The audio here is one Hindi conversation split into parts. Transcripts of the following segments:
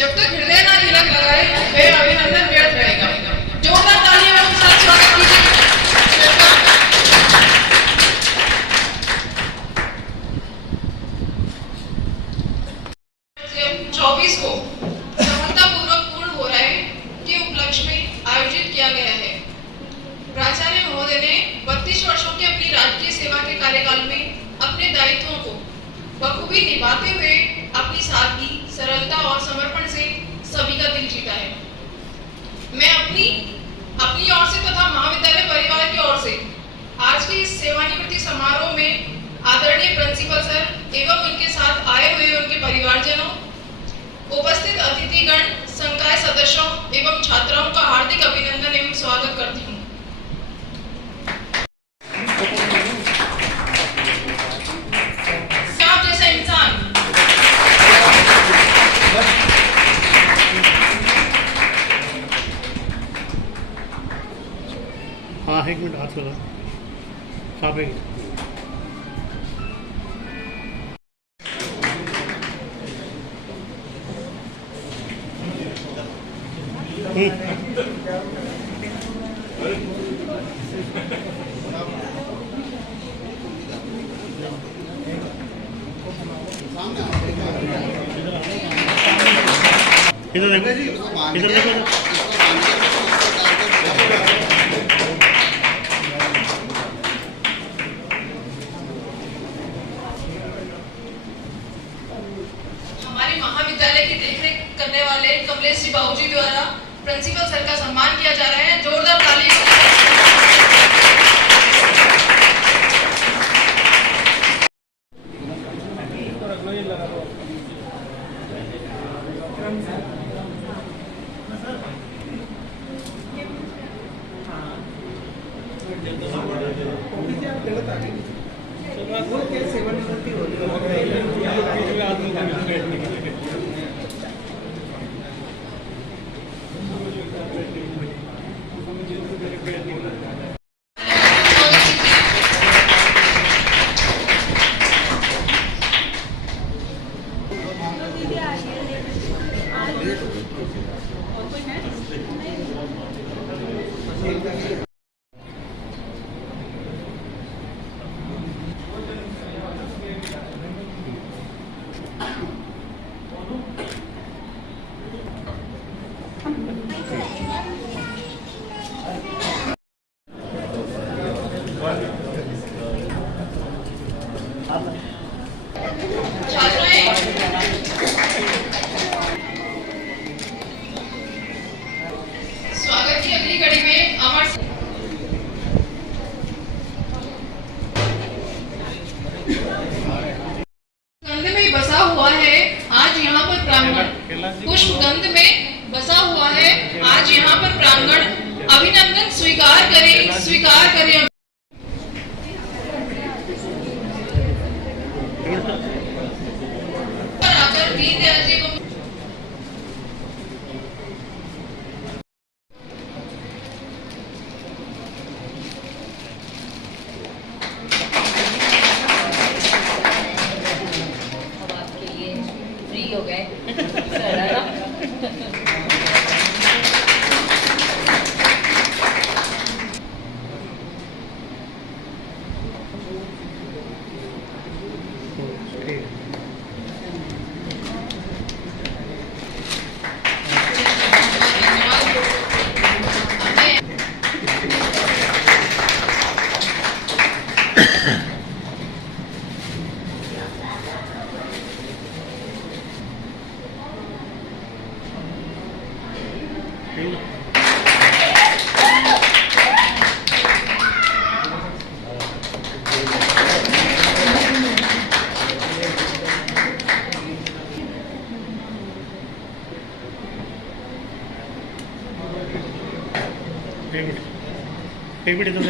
जब तक हृदय ना तिलक लगाए वह अभिनंदन व्यर्थ रहेगा। जोरदार तालियों के साथ स्वागत कीजिए। 24 को सफलतापूर्वक पूर्ण हो रहे के उपलक्ष्य में आयोजित किया गया है। प्राचार्य महोदय ने 32 वर्षों की अपनी राजकीय सेवा के कार्यकाल में अपने दायित्वों को बखूबी निभाते हुए अपनी सादगी, सरलता और समर्पण से सभी का दिल जीता है। मैं अपनी ओर से तथा महाविद्यालय परिवार की ओर से आज के इस सेवानिवृत्ति समारोह में आदरणीय प्रिंसिपल सर एवं उनके साथ आए हुए उनके परिवारजनों, उपस्थित अतिथिगण, संकाय सदस्यों एवं छात्राओं का हार्दिक अभिनंदन एवं स्वागत करती हूँ। आप जैसा इंसान हाँ, एक मिनट हाथ लगा छापेंगे। इधर देखो, इधर देखो। हमारे महाविद्यालय की देखरेख करने वाले कमलेश जी बाबूजी द्वारा प्रिंसिपल सर का सम्मान किया जा रहा है। जोरदार तालियों। स्वागत की अगली कड़ी में अमर गंध में बसा हुआ है आज यहाँ पर प्रांगण, पुष्प गंध में बसा हुआ है आज यहाँ पर प्रांगण। अभिनंदन स्वीकार करें, स्वीकार करें। आकर दीनदयाल जी को हो गए एक मिनट इधर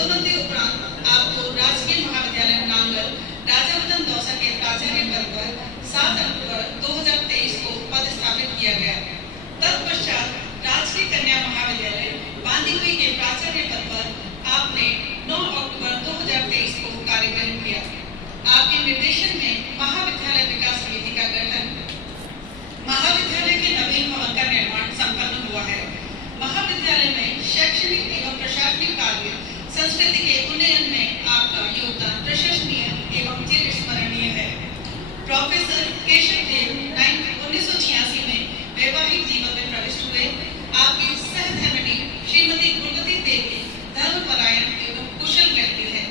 पदोन्नति उपरांत आपको राजकीय महाविद्यालय नांगल राजावतन दौसा के प्राचार्य पद पर 7 अक्टूबर 2023 को पदस्थापित किया गया। तत्पश्चात राजकीय कन्या महाविद्यालय बांदीकुई के प्राचार्य पद पर आपने 9 अक्टूबर 2023 को कार्य ग्रहण किया। आपके निर्देशन में महाविद्यालय विकास समिति का गठन, महाविद्यालय के नवीन भवन का निर्माण संपन्न हुआ है। महाविद्यालय में शैक्षणिक एवं प्रशासनिक कार्य संस्कृति के उन्नयन में आपका योगदान प्रशंसनीय एवं चिरस्मरणीय है। प्रोफेसर केशव देव 1986 में वैवाहिक जीवन में प्रविष्ट हुए। आपकी सहधर्मिणी श्रीमती गुणवती देवी धर्मपरायण एवं कुशल व्यक्ति है।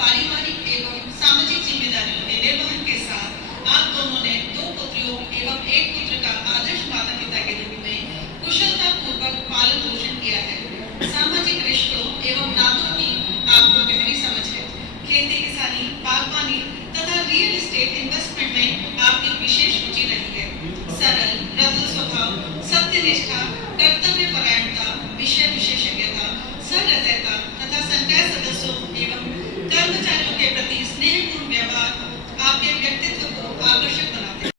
पारिवारिक एवं सामाजिक जिम्मेदारियों के निर्वहन के साथ आप दोनों ने 2 पुत्रियों एवं 1 पुत्र का आदर्श माता पिता के रूप में कुशलता पूर्वक पालन पोषण किया है। सामाजिक रिश्तों एवं नातों की आपको गहरी समझ है। खेती किसानी, बागवानी तथा रियल एस्टेट इन्वेस्टमेंट में आपकी विशेष रुचि रही है। सरल, मृदुल स्वभाव, सत्यनिष्ठा, कर्तव्य परायणता, विषय विशेषज्ञता, सहृदयता तथा संकाय सदस्यों एवं कर्मचारियों के प्रति स्नेहपूर्ण व्यवहार आपके व्यक्तित्व को आकर्षक बनाते हैं।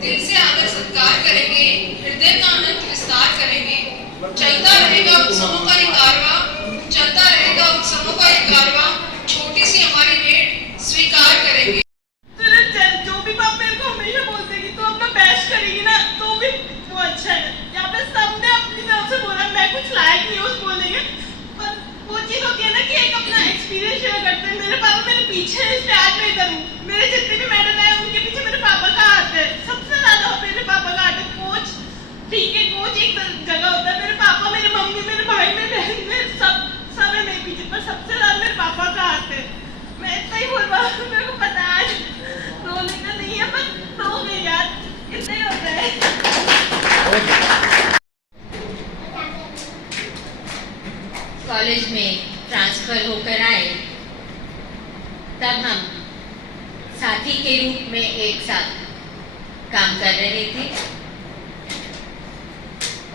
दिल से आदर सत्कार करेंगे, हृदय का अनंत विस्तार करेंगे। चलता रहेगा उत्सवों का ये कारवां, चलता रहेगा उत्सवों का ये कारवां। छोटी सी हमारी भेंट स्वीकार करेंगे। जो भी बात मेरे को हमेशा बोलते हैं कि तू अपना बेस्ट करेगी ना, तो भी वो अच्छा है। यहाँ पे सबने अपनी तरफ से बोला, मैं कुछ लायक नहीं हूँ बोलेंगे, पर वो चीज होती है ना कि एक अपना एक्सपीरियंस शेयर करते हैं। मेरे पापा मेरे पीछे है, इसलिए आज मैं इधर हूँ। मेरे जितने भी मेडल आए उनके पीछे मेरे पापा का हाथ है। सबसे ज्यादा मेरे पापा का हाथ है। कोच ठीक है, कोच एक जगह होता है, मेरे पापा, मेरी मम्मी, मेरे भाई, मेरे बहन, मेरे सब है मेरे पीछे, पर सबसे ज्यादा मेरे पापा का हाथ है। मैं इतना ही बोल रहा हूँ, मेरे को पता है आज रोने का नहीं है, पर रो गई यार, इतना ही होता है। कॉलेज में ट्रांसफर होकर आए तब हम साथी के रूप में एक साथ काम कर रहे थे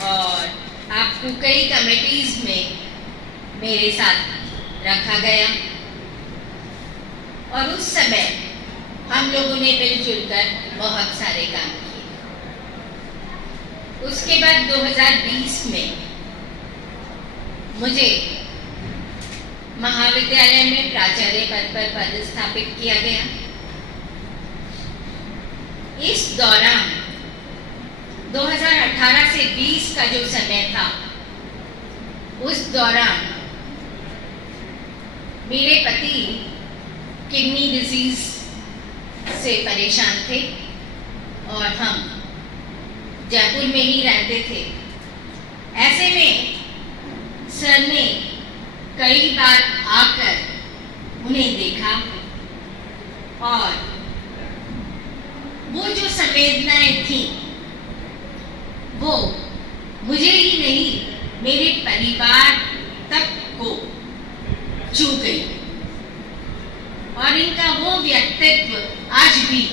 और आपको कई कमेटीज में मेरे साथ रखा गया और उस समय हम लोगों ने मिलजुल कर बहुत सारे काम किए। उसके बाद 2020 में मुझे महाविद्यालय में प्राचार्य पद पर पदस्थापित किया गया। इस दौरान 2018 से 20 का जो समय था, उस दौरान मेरे पति किडनी डिजीज से परेशान थे और हम जयपुर में ही रहते थे। ऐसे में सर ने कई बार आकर उन्हें देखा और वो जो संवेदनाएं थी वो मुझे ही नहीं, मेरे परिवार तक को छू गई और इनका वो व्यक्तित्व आज भी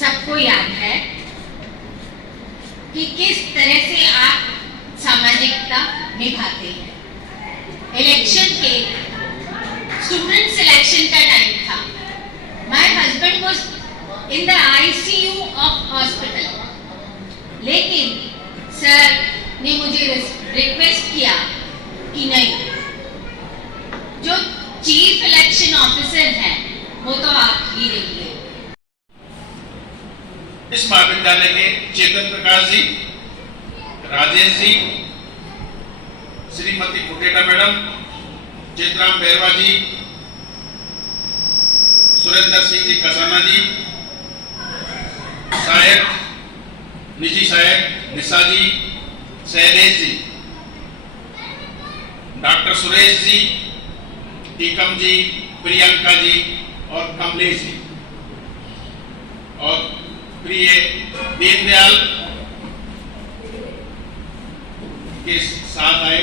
सबको याद है कि किस तरह से आप सामाजिकता निभाते हैं। इलेक्शन के स्टूडेंट सिलेक्शन का टाइम था। My husband was in the ICU of hospital, लेकिन सर ने मुझे रिक्वेस्ट किया कि नहीं, जो चीफ इलेक्शन ऑफिसर है वो तो आप ही रहिए। इस महाविद्यालय के चेतन प्रकाश जी, राजेश जी, श्रीमती कुटेटा मैडम, चित्राम बैरवा जी, सुरेंद्र सिंह जी कसाना जी, सहायक, निजी सहायक निशा जी, शैलेश जी, डॉक्टर सुरेश जी, टीकम जी, प्रियंका जी और कमलेश जी, और प्रिय दीनदयाल के साथ आए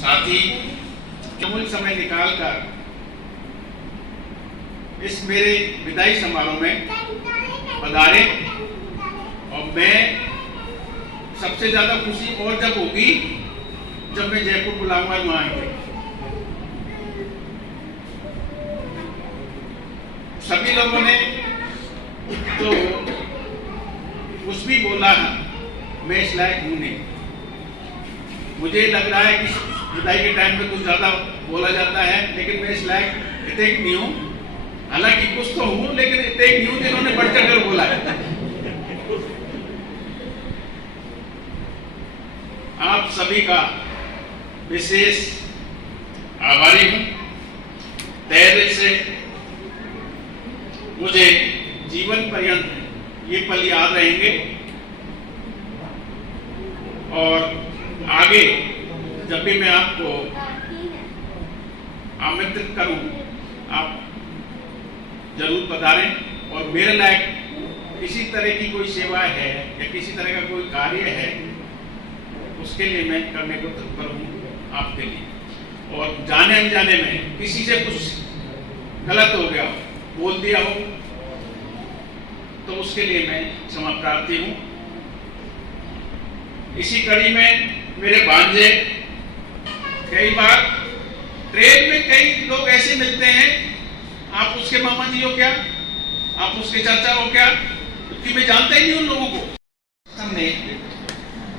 साथी अमूल्य समय निकालकर इस मेरे विदाई समारोह में पधारे। और मैं सबसे ज्यादा खुशी और जब होगी जब मैं जयपुर बुलाऊंगा वहां आएंगे। सभी लोगों ने तो कुछ भी बोला है, मैं इस लायक हूं नहीं। मुझे लग रहा है कि विदाई के टाइम में कुछ ज्यादा बोला जाता है, लेकिन मैं इस लायक इतने नहीं हूं। हालांकि कुछ तो हूं, लेकिन इतने नहीं हूं जिन्होंने बढ़ चढ़कर बोला है। आप सभी का विशेष आभारी हूं। तहे दिल से मुझे जीवन पर्यंत ये पल याद रहेंगे और आगे जब भी मैं आपको आमंत्रित करूं, आप जरूर पधारें। और मेरे लायक किसी तरह की कोई सेवा है या किसी तरह का कोई कार्य है, उसके लिए मैं करने को तत्पर हूं आपके लिए। और जाने अनजाने में किसी से कुछ गलत हो गया, बोल दिया हो, तो उसके लिए मैं क्षमा प्रार्थी हूं। इसी कड़ी में मेरे भांजे, कई बार ट्रेन में कई लोग ऐसे मिलते हैं, आप उसके मामा जी हो क्या, आप उसके चाचा हो क्या, क्योंकि मैं जानता ही नहीं उन लोगों को। हमने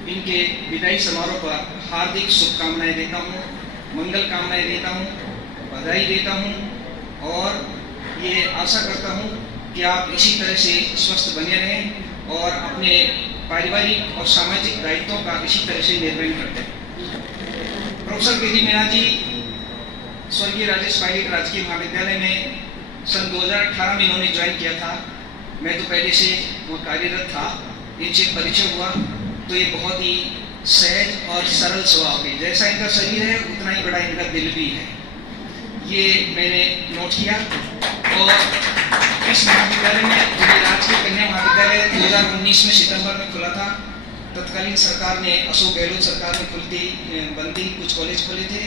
इनके विदाई समारोह पर हार्दिक शुभकामनाएं देता हूं, मंगल कामनाएं देता हूं, बधाई देता हूं और ये आशा करता हूं कि आप इसी तरह से स्वस्थ बने रहें और अपने पारिवारिक और सामाजिक दायित्वों का इसी तरह से निर्वहन करते हैं। प्रोफेसर के डी मीणा जी स्वर्गीय राजेश पायलट राजकीय महाविद्यालय में सन 2018 में इन्होंने ज्वाइन किया था। मैं तो पहले से वो कार्यरत था। इनसे परिचय हुआ तो ये बहुत ही सहज और सरल स्वभाव के, जैसा इनका शरीर है उतना ही बड़ा इनका दिल भी है, ये मैंने नोट किया। और इस महाविद्यालय में, जो राजकीय कन्या महाविद्यालय 2019 में सितंबर में खुला था, तत्कालीन सरकार ने, अशोक गहलोत सरकार ने बंदी कुछ कॉलेज खोले थे,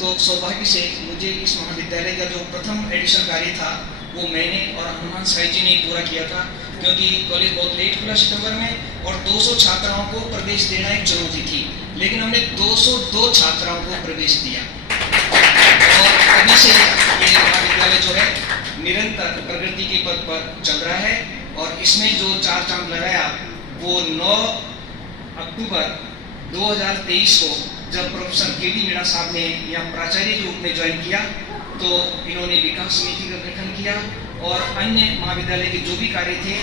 तो सौभाग्य से मुझे इस महाविद्यालय का जो प्रथम एडिशन कार्य था वो मैंने और हनुमान साई जी ने पूरा किया था, क्योंकि कॉलेज बहुत लेट खुला सितंबर में और 200 छात्राओं को प्रवेश देना एक चुनौती थी, लेकिन हमने 202 छात्राओं को प्रवेश दिया। और अभी से ये महाविद्यालय जो है निरंतर प्रगति के पथ पर चल रहा है और इसमें जो 4 चांद लगाया वो 9 अक्टूबर 2023 को जब प्रोफेसर के डी मीणा साहब ने यहाँ प्राचार्य के रूप में ज्वाइन किया तो इन्होंने विकास समिति का गठन किया और अन्य महाविद्यालय के जो भी कार्य थे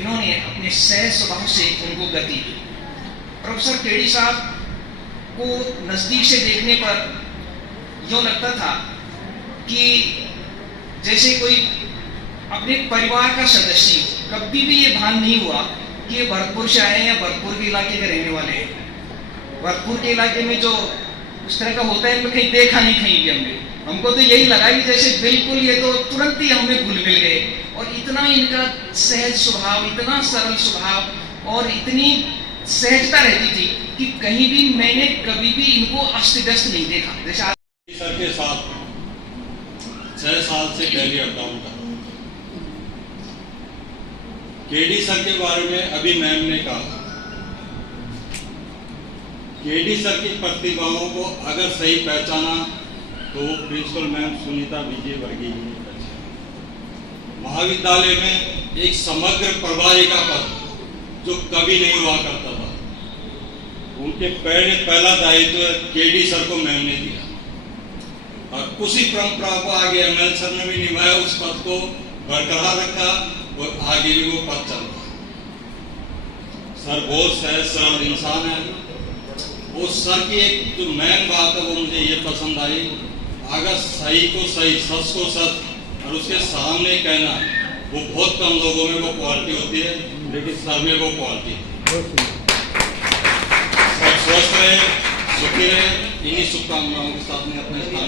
इन्होंने अपने सहज स्वभाव से उनको गति दी। प्रोफेसर के डी साहब को नजदीक से देखने पर यूँ लगता था कि जैसे कोई अपने परिवार का सदस्य हो। कभी भी ये भान नहीं हुआ कि ये भरतपुर से आए हैं या भरतपुर के इलाके के रहने वाले हैं। भरतपुर के इलाके में जो उस तरह का होता है इनको कहीं देखा नहीं कहीं भी हमको तो यही लगा कि जैसे बिल्कुल ये तो तुरंत ही हमें घुल मिल गए। और इतना इनका सहज स्वभाव, इतना सरल स्वभाव और इतनी सहजता रहती थी कि कहीं भी मैंने कभी भी इनको अस्त व्यस्त नहीं देखा। जैसे सर के साथ 6 साल से डेली अप डाउन कर, केडी सर के बारे में अभी मैम ने कहा, केडी सर की प्रतिभाओं को अगर सही पहचाना तो प्रिंसिपल मैम सुनीता विजय वर्गीय ने पहचाना। महाविद्यालय में एक समग्र प्रभारिका पद जो कभी नहीं हुआ करता था, उनके पहला दायित्व केडी सर को मैम ने दिया और उसी परंपरा को आगे एमएल सर ने भी निभाया, उस पद को बरकरार रखा और आगे भी वो पद चल रहा। सर बहुत सहज सरल इंसान है। उस सर की एक जो मेन बात है वो मुझे ये पसंद आई, अगर सही को सही, सच को सच और उसके सामने कहना, वो बहुत कम लोगों में वो क्वालिटी होती है, लेकिन सर में वो क्वालिटी है। सब स्वस्थ रहे, सुखी रहे, इन्हीं शुभकामनाओं के साथ में अपने स्थान